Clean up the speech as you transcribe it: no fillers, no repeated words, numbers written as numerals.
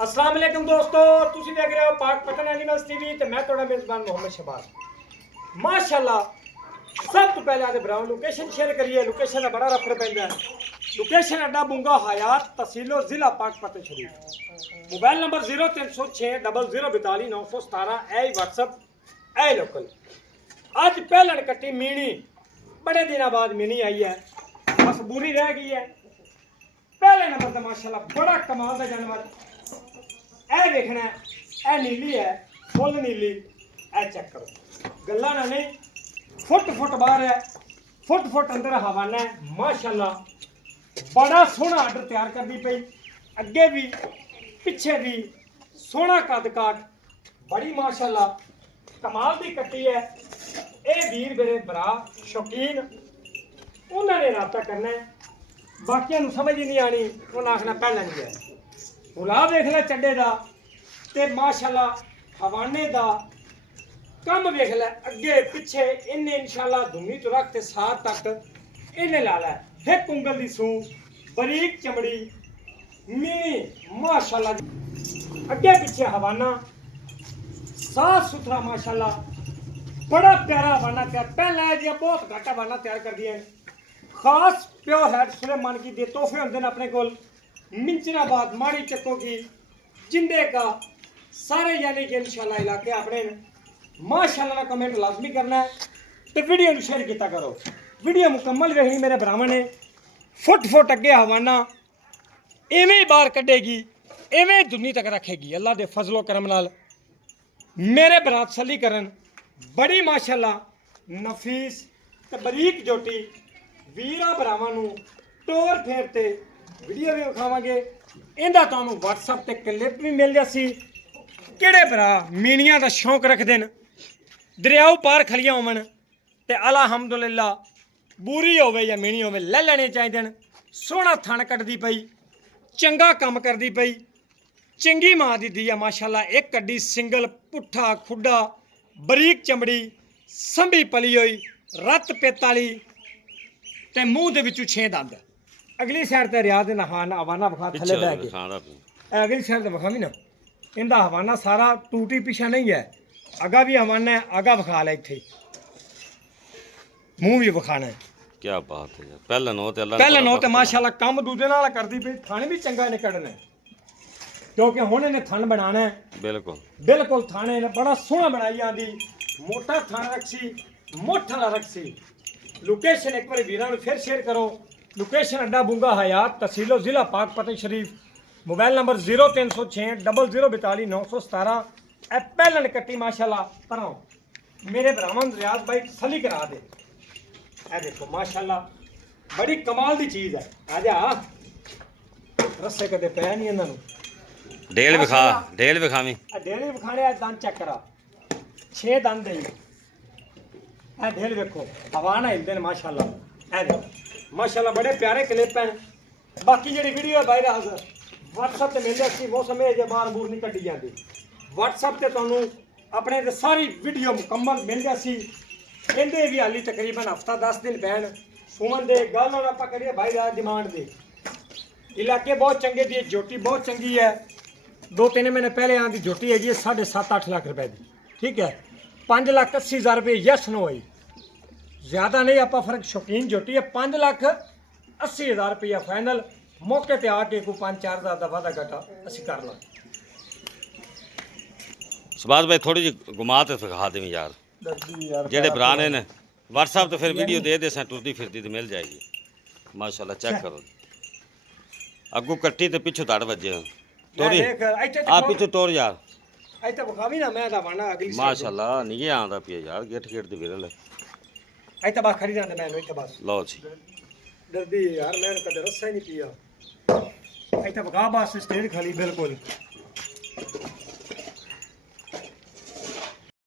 अस्सलाम वालेकुम दोस्तों, तुसी देख रहे हो पाक पतन एनिमल्स टीवी ते मैं थोड़ा मेजबान मोहम्मद शहबाज। माशाल्लाह सब तो पहले आदे ब्राउन लोकेशन शेयर करिए। लोकेशन का बड़ा रफर पैंदा है। लोकेशन अड्डा बुंगा हयात तहसीलो जिला Pakpattan Sharif. Mobile number 0306 0042 917 ए व्हाट्सएप ए लोकल। अज पहलन कट्टी मीनी बड़े दिनों बाद मीनी आई है, बस बुरी रह गई है। पहले नंबर तो माशाल्लाह बड़ा कमाल का जानवर ए देखना है, ए नीली है, फुल नीली। ए चेक करो, गल्ला ना नहीं, फुट फुट बाहर है, फुट फुट अंदर हवाना है। माशाल्लाह बड़ा सोहना आर्डर तैयार कर दी पई, अगे भी पिछे भी सोहना कद काट, बड़ी माशाल्लाह कमाल की कट्टी है। ये वीर मेरे भरा शौकीन उन्होंने रबता करना है, बाकियों समझ ही नहीं आनी, उन्हें आखना पहला नहीं है। हुला देख ले चड्डे का ते माशाल्लाह हवाने का कम वेख लै, अगे पिछे इन्हें इंशाल्लाह धुनी तो रख ते साथ तक इन्हें ला लै। हिक उंगल की सूह, बरीक चमड़ी, मीनी माशाल्लाह, अगे पिछे हवाना साफ सुथरा माशाल्लाह, बड़ा प्यारा हवाना तैयार। पहले जी बहुत घट हवाना तैयार कर दिया, खास प्योर हेड सुलेमान की दे तोहफे होंगे अपने को। मिंचनाबाद माड़ी चक्को की जिंदे का सारे यानी कि इंशाल्लाह इलाके अपने माशाल्लाह ना कमेंट लाजमी करना है तो वीडियो को शेयर किया करो। वीडियो मुकम्मल देखनी मेरे भरावां ने। फुट फुट अगे हवाना इवें ही बाहर कढ़ेगी, इवें ही दुनी तक रखेगी। अल्लाह के फजलो करम नाल मेरे भरा तसल्ली करन, बड़ी माशाल्लाह नफीस ते बरीक जोटी वीरा भरावां नूं टोर फेरते वीडियो भी विखावांगे। इहदा तुहानूं WhatsApp ते क्लिप भी मिल जासी। किहड़े भरा मीनियां दा शौक रखदे न, दरियाओ पार खड़ियां होवन ते अलहमदुलिल्लाह बूरी होवे या मीनी होवे ले लेने चाहिए न। सोहना थण कटदी पई, चंगा कम करदी पई, चंगी मां दी दी है माशाल्लाह। एक कड्डी सिंगल पुट्ठा खुड्डा बरीक चमड़ी संभी पली होई रत पित्त वाली ते मूँह दे विचों 6 दंद। अगली साइड ते रियाज नहाना हवाना विखा थले बह के, अगली साइड ते विखावी ना। इनका हवाना सारा टूटी पिछा नहीं है, अगा भी हवाना है, अगा विखा लै इत्थे, मूँह भी विखाना है। क्या बात है यार, पहले नो ते माशाल्लाह कम दूजे नाल करदी पई। थण भी चंगा निकलना है क्योंकि हुण इन्हें थण बनाना है। बिल्कुल बिल्कुल थाने ने बड़ा सोहना बनाई आंदी, मोटा थाना रखसी, मोटा वाला रखसी। लोकेशन एक बार वीरां फिर शेयर करो। लोकेशन अड्डा बुंगा हयात तहसीलो जिला Pakpattan Sharif. Mobile number 0306 0042 917। ए पहलन कट्टी माशाल्लाह पराओ मेरे भरावां रियाज भाई तसल्ली करा दे। ए देखो माशाल्लाह बड़ी कमाल दी चीज़ है। आ जा रस्से कदे पै नहीं इन्हां नूं। ढेल विखावी ढेल विखाने दंद चेक करा, 6 दंद है। ए ढेल वेखो हवा ना हिलदे न माशाल्लाह। ए देखो माशाल्लाह बड़े प्यारे क्लिप हैं। बाकी जी वीडियो है बाहर हाजर WhatsApp ते मिल जाती। मौसम है जे बाहर बूर नहीं कड्डी जाती, WhatsApp ते तुहानूं अपने ते सारी वीडियो मुकम्मल मिल जासी। इहदे भी हाली तकरीबन हफ्ता 10 दिन पैन सुमन दे। गल हुण आपां करिए भाई दा डिमांड दे। इलाके बहुत चंगे दी, जोटी बहुत चंगी है। 2-3 महीने पहले यहाँ की जोटी है जी 7.5-8 लाख रुपए की, ठीक है। 5,80,000 रुपये यस नो है, ज़्यादा नहीं आप फर्क। शौकीन जोटी है 5,80,000 रुपया फाइनल। मौके पर आके को 5-4 हज़ार का वादा घटा असी कर ला। सबाज भाई थोड़ी जी घुमा तो सिखा दें यार, जेडे पुराने ने WhatsApp तो फिर वीडियो दे दे टुरती फिरती तो मिल जाएगी। माशाल्लाह चेक करो, अगू कट्टी तो पिछू धड़ वजे तोरी आ पिछू तोर यार। ऐते बखावी ना मैं दा वाना अगली माशाल्लाह नहीं आंदा पिया यार, गेट गेट दी विरल ऐते बा खड़ी जांदे मैं इत्थे बस लो जी। डरदी यार मैं कदे रस्सा ही नहीं पिया। ऐते बखा बस स्टेज खाली बिल्कुल।